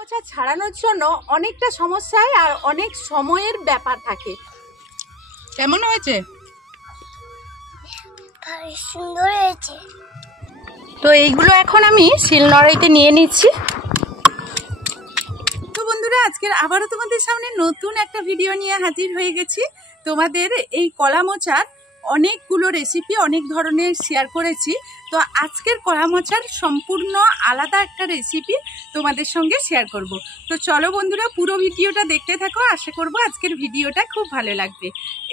মোচা ছাড়ানোর জন্য অনেকটা সমস্যায় আর অনেক সময়ের ব্যাপার থাকে। কেমন হয়েছে? সুন্দর হয়েছে। তো এইগুলো এখন আমি শিলনোড়াইতে নিয়ে নিচ্ছি। তো বন্ধুরা, আজকের আবারও তোমাদের সামনে নতুন একটা ভিডিও নিয়ে হাজির হয়ে গেছি। তোমাদের এই কলা মোচার অনেকগুলো রেসিপি অনেক ধরনের শেয়ার করেছি। তো আজকের কলা মোচার সম্পূর্ণ আলাদা একটা রেসিপি তোমাদের সঙ্গে শেয়ার করব। তো চলো বন্ধুরা, পুরো ভিডিওটা দেখতে থাকো। আশা করব আজকের ভিডিওটা খুব ভালো লাগবে।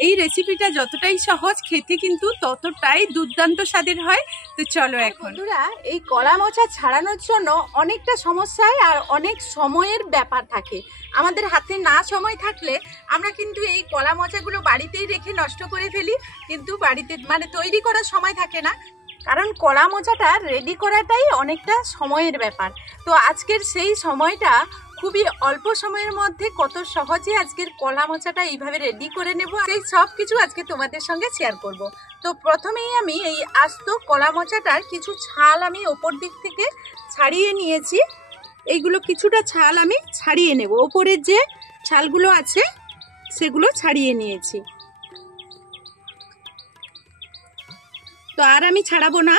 এই রেসিপিটা যতটাই সহজ, খেতে কিন্তু ততটাই দুর্দান্ত স্বাদের হয়। তো চলো এখন বন্ধুরা, এই কলা মোচা ছাড়ানোর জন্য অনেকটা সমস্যায় আর অনেক সময়ের ব্যাপার থাকে। আমাদের হাতে না সময় থাকলে আমরা কিন্তু এই কলা মোচাগুলো বাড়িতেই রেখে নষ্ট করে ফেলি, কিন্তু বাড়িতে তৈরি করার সময় থাকে না। কারণ কলা মোচাটা রেডি করাটাই অনেকটা সময়ের ব্যাপার। তো আজকের সেই সময়টা খুবই অল্প সময়ের মধ্যে কত সহজে আজকের কলা মোচাটা এইভাবে রেডি করে নেব, সেই সব কিছু আজকে তোমাদের সঙ্গে শেয়ার করব। তো প্রথমেই আমি এই আস্ত কলা মোচাটার কিছু ছাল আমি ওপর দিক থেকে ছাড়িয়ে নিয়েছি। এইগুলো কিছুটা ছাল আমি ছাড়িয়ে নেব, ওপরের যে ছালগুলো আছে সেগুলো ছাড়িয়ে নিয়েছি। তো আর আমি ছাড়াবো না,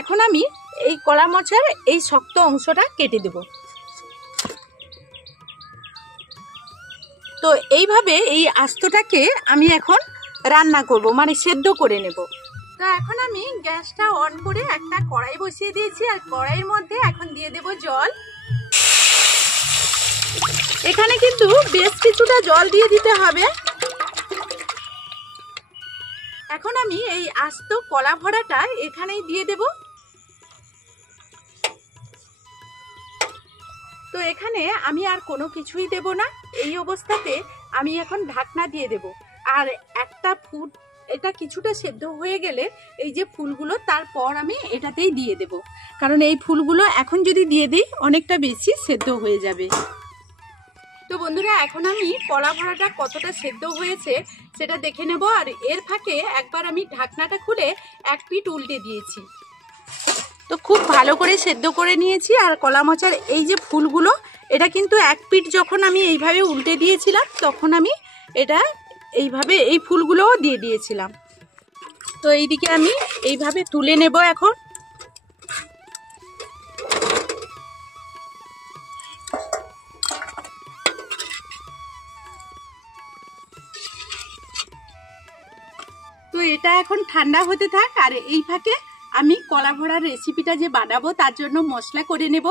এখন আমি এই কলা মোচার এই শক্ত অংশটা কেটে দেব। তো এইভাবে এই আস্তটাকে আমি এখন রান্না করব, সেদ্ধ করে নেব। তো এখন আমি গ্যাসটা অন করে একটা কড়াই বসিয়ে দিয়েছি, আর কড়াইয়ের মধ্যে এখন দিয়ে দেব জল। এখানে কিন্তু বেশ কিছুটা জল দিয়ে দিতে হবে। এখন আমি এই আস্ত কলা ভরাটা এখানেই দিয়ে দেব। তো এখানে আমি আর কোনো কিছুই দেব না, এই অবস্থাতে আমি এখন ঢাকনা দিয়ে দেব। আর একটা ফুট এটা কিছুটা সেদ্ধ হয়ে গেলে এই যে ফুলগুলো, তারপর আমি এটাতেই দিয়ে দেব, কারণ এই ফুলগুলো এখন যদি দিয়ে দিই অনেকটা বেশি সেদ্ধ হয়ে যাবে। তো বন্ধুরা, এখন আমি কলা ভরাটা কতটা সেদ্ধ হয়েছে সেটা দেখে নেব। আর এর ফাঁকে একবার আমি ঢাকনাটা খুলে এক পিঠ উল্টে দিয়েছি। তো খুব ভালো করে সেদ্ধ করে নিয়েছি। আর কলা মোচার এই যে ফুলগুলো, এটা কিন্তু এক পিঠ যখন আমি এইভাবে উল্টে দিয়েছিলাম, তখন আমি এটা এইভাবে এই ফুলগুলোও দিয়ে দিয়েছিলাম। তো এইদিকে আমি এইভাবে তুলে নেব এখন। তো এটা এখন ঠান্ডা হতে থাক, আর এই ফাঁকে আমি কলা ভরার রেসিপিটা যে বানাবো তার জন্য মশলা করে নেব।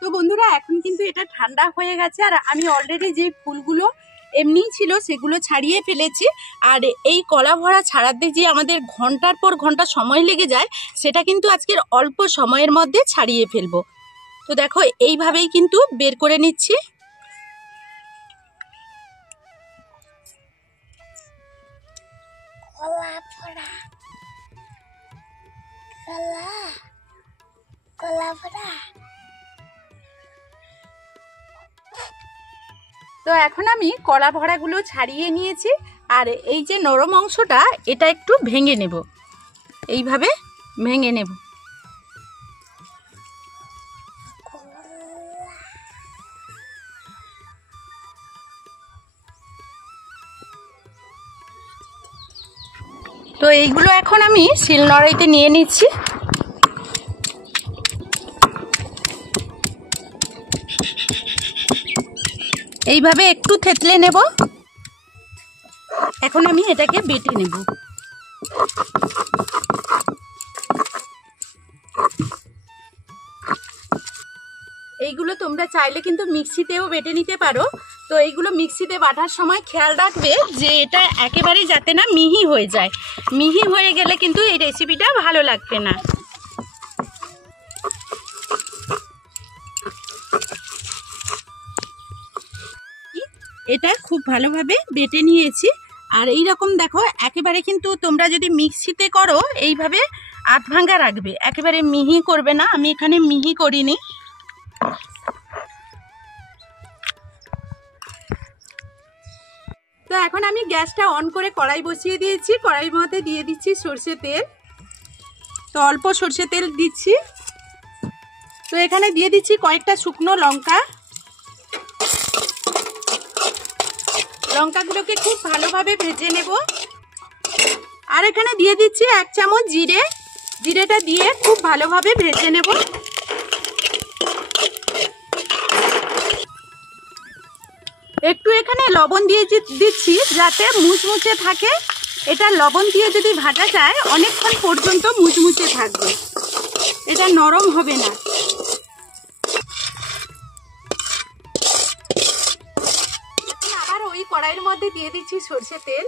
তো বন্ধুরা, এখন কিন্তু এটা ঠান্ডা হয়ে গেছে, আর আমি অলরেডি যে ফুলগুলো এমনিই ছিল সেগুলো ছাড়িয়ে ফেলেছি। আর এই কলা ভরা ছাড়াতে যে আমাদের ঘন্টার পর ঘন্টা সময় লেগে যায়, সেটা কিন্তু আজকের অল্প সময়ের মধ্যে ছাড়িয়ে ফেলবো। তো দেখো, এইভাবেই কিন্তু বের করে নিচ্ছি। তো এখন আমি কলা ভরাগুলো ছাড়িয়ে নিয়েছি, আর এই যে নরম অংশটা এটা একটু ভেঙে নেব, এইভাবে ভেঙে নেব। তো এইগুলো এখন আমি শিলনোড়াইতে নিয়ে নিচ্ছি। এইভাবে একটু থেতলে নেব। এখন আমি এটাকে বেটে নেব। এইগুলো তোমরা চাইলে কিন্তু মিক্সিতেও বেটে নিতে পারো। তো এইগুলো মিক্সিতে বাটার সময় খেয়াল রাখবে যে এটা একেবারেই যাতে না মিহি হয়ে যায়। মিহি হয়ে গেলে কিন্তু এই রেসিপিটা ভালো লাগবে না। এটা খুব ভালোভাবে বেটে নিয়েছি। আর এই রকম দেখো, একেবারে কিন্তু তোমরা যদি মিক্সিতে করো এইভাবে আধ ভাঙ্গা রাখবে, একেবারে মিহি করবে না। আমি এখানে মিহি করিনি। তো এখন আমি গ্যাসটা অন করে কড়াই বসিয়ে দিয়েছি। কড়াইয়ের মধ্যে দিয়ে দিচ্ছি সরষে তেল। তো অল্প সরষে তেল দিচ্ছি। তো এখানে দিয়ে দিচ্ছি কয়েকটা শুকনো লঙ্কা। লঙ্কাগুলোকে খুব ভালোভাবে ভেজে নেব। আর এখানে দিয়ে দিচ্ছি 1 চামচ জিরে। জিরেটা দিয়ে খুব ভালোভাবে ভেজে নেব। একটু এখানে লবণ দিয়ে দিচ্ছি যাতে মুচমুচে থাকে। এটা লবণ দিয়ে যদি ভাজা যায় অনেকক্ষণ পর্যন্ত মুচমুচে থাকবে, এটা নরম হবে না। আবার ওই কড়াইয়ের মধ্যে দিয়ে দিচ্ছি সরষে তেল,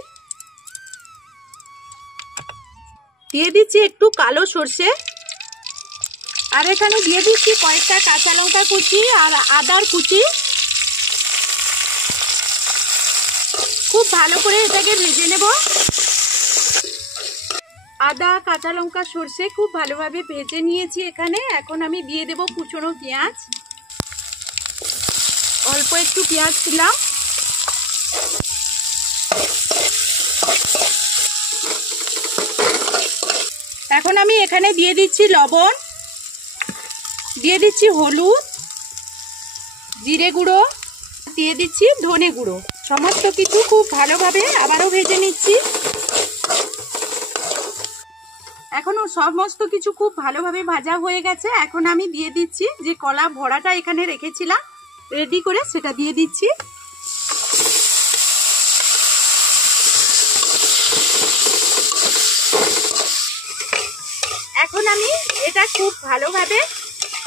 দিয়ে দিচ্ছি একটু কালো সরষে, আর এখানে দিয়ে দিচ্ছি কয়েকটা কাঁচা লঙ্কা কুচি আর আদার কুচি। খুব ভালো করে এটাকে ভেজে নেব। আদা, কাঁচা লঙ্কা, সরষে খুব ভালোভাবে ভেজে নিয়েছি এখানে। এখন আমি দিয়ে দেব কুচনো পেঁয়াজ। অল্প একটু পেঁয়াজ দিলাম। এখন আমি এখানে দিয়ে দিচ্ছি লবণ, দিয়ে দিচ্ছি হলুদ, জিরে গুঁড়ো, দিয়ে দিচ্ছি ধনে গুঁড়ো। সমস্ত কিছু খুব ভালোভাবে আবারও ভেজে নিচ্ছি। এখনো সমস্ত কিছু খুব ভালোভাবে ভাজা হয়ে গেছে। এখন আমি দিয়ে দিচ্ছি যে কলা ভরাটা এখানে রেখেছিলাম রেডি করে, সেটা দিয়ে দিচ্ছি। এখন আমি এটা খুব ভালোভাবে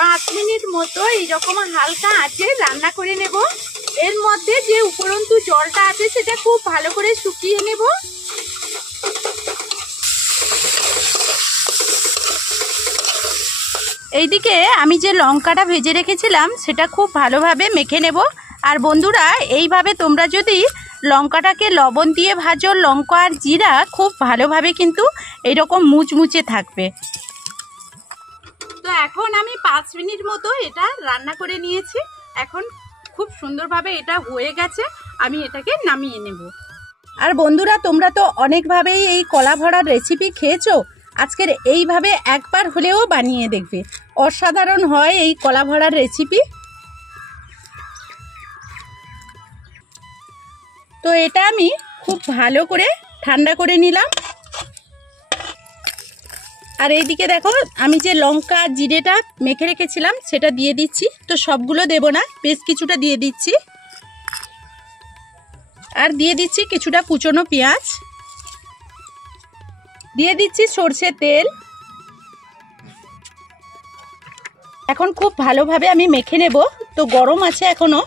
5 মিনিট মতো এইরকম হালকা আঁচে রান্না করে নেব। এর মধ্যে যে উপরন্তু জলটা আছে সেটা খুব ভালো করে শুকিয়ে নেব। এইদিকে আমি যে লঙ্কাটা ভেজে রেখেছিলাম সেটা খুব ভালোভাবে মেখে নেব। আর বন্ধুরা, এইভাবে তোমরা যদি লঙ্কাটাকে লবণ দিয়ে ভাজো, লঙ্কা আর জিরা খুব ভালোভাবে কিন্তু এইরকম মুচমুচে থাকবে। তো এখন আমি 5 মিনিট মতো এটা রান্না করে নিয়েছি। এখন খুব সুন্দরভাবে এটা হয়ে গেছে, আমি এটাকে নামিয়ে নেব। আর বন্ধুরা, তোমরা তো অনেকভাবেই এই কলা ভরার রেসিপি খেয়েছো। আজকের এইভাবে একবার হলেও বানিয়ে দেখবে, অসাধারণ হয় এই কলা ভরার রেসিপি। তো এটা আমি খুব ভালো করে ঠান্ডা করে নিলাম। আর এইদিকে দেখো, আমি যে লঙ্কা জিরেটা মেখে রেখেছিলাম সেটা দিয়ে দিচ্ছি। তো সবগুলো দেব না, বেশ কিছুটা দিয়ে দিচ্ছি। আর দিয়ে দিচ্ছি কিছুটা কুচনো পেঁয়াজ, দিয়ে দিচ্ছি সরষের তেল। এখন খুব ভালোভাবে আমি মেখে নেব। তো গরম আছে এখনো,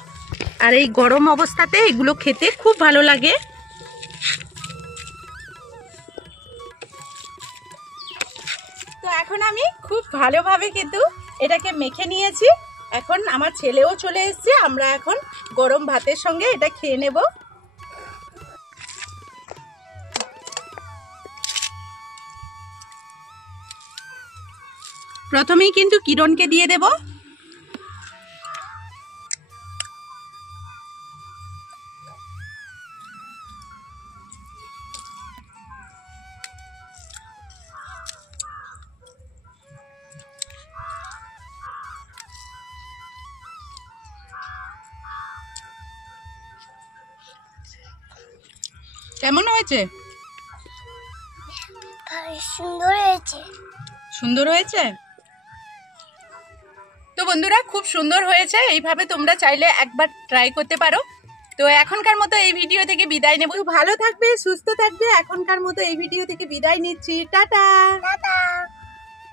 আর এই গরম অবস্থাতে এগুলো খেতে খুব ভালো লাগে। তো এখন আমি খুব ভালোভাবে কিন্তু এটাকে মেখে নিয়েছি। এখন আমার ছেলেও চলে এসেছে, আমরা এখন গরম ভাতের সঙ্গে এটা খেয়ে নেব। প্রথমেই কিন্তু কিরণকে দিয়ে দেব। কেমন হয়েছে? সুন্দর হয়েছে। সুন্দর হয়েছে? তো বন্ধুরা, খুব সুন্দর হয়েছে। এইভাবে তোমরা চাইলে একবার ট্রাই করতে পারো। তো এখনকার মতো এই ভিডিও থেকে বিদায় নেব। ভালো থাকবে, সুস্থ থাকবে। এখনকার মতো এই ভিডিও থেকে বিদায় নিচ্ছি। টাটা।